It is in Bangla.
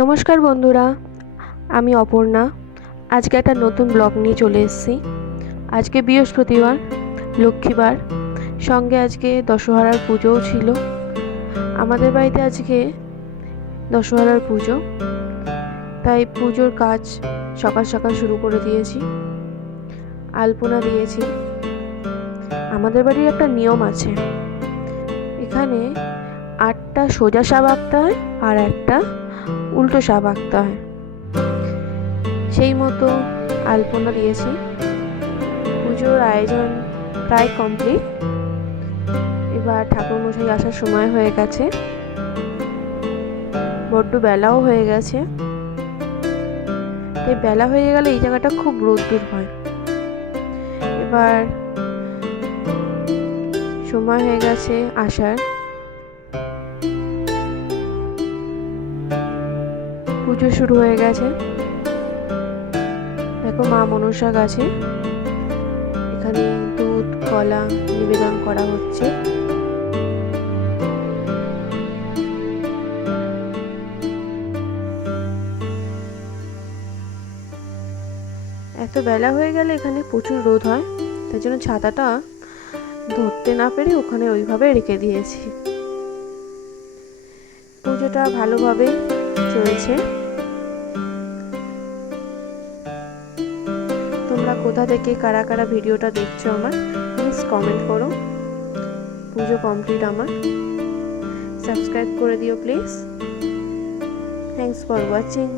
নমস্কার বন্ধুরা, আমি অপর্ণা। আজকে একটা নতুন ব্লগ নিয়ে চলে এসেছি। আজকে বৃহস্পতিবার, লক্ষ্মীবার, সঙ্গে আজকে দশহরার পুজোও ছিল। আমাদের বাড়িতে আজকে দশহরার পুজো, তাই পুজোর কাজ সকাল সকাল শুরু করে দিয়েছি। আলপনা দিয়েছি। আমাদের বাড়ির একটা নিয়ম আছে, এখানে 8টা সোজা সাপ আঁকতে হয় আর একটা উল্টো সাপ আঁকতে হয়। সেই মতো আলপনা দিয়েছি। পুজোর আয়োজন প্রায় কমপ্লিট। এবার ঠাকুরমশাই আসার সময় হয়ে গেছে, বড্ড বেলাও হয়ে গেছে। তাই বেলা হয়ে গেলে এই জায়গাটা খুব রোদ্দুর হয়। এবার সময় হয়ে গেছে আসার। পুজো শুরু হয়ে গেছে। দেখো মা মনসা গাছে এখানে দুধ কলা নিবেদন করা হচ্ছে। এত বেলা হয়ে গেলে এখানে প্রচুর রোদ হয়, তাই জন্য ছাতাটা ধরতে না পেরে ওখানে ওইভাবে রেখে দিয়েছি। পুজোটা ভালোভাবে চলছে। তোমরা কোথা থেকে কারা কারা ভিডিওটা দেখছো আমার প্লিজ কমেন্ট করো। পুজো কমপ্লিট আমার। সাবস্ক্রাইব করে দিও প্লিজ। Thanks for watching.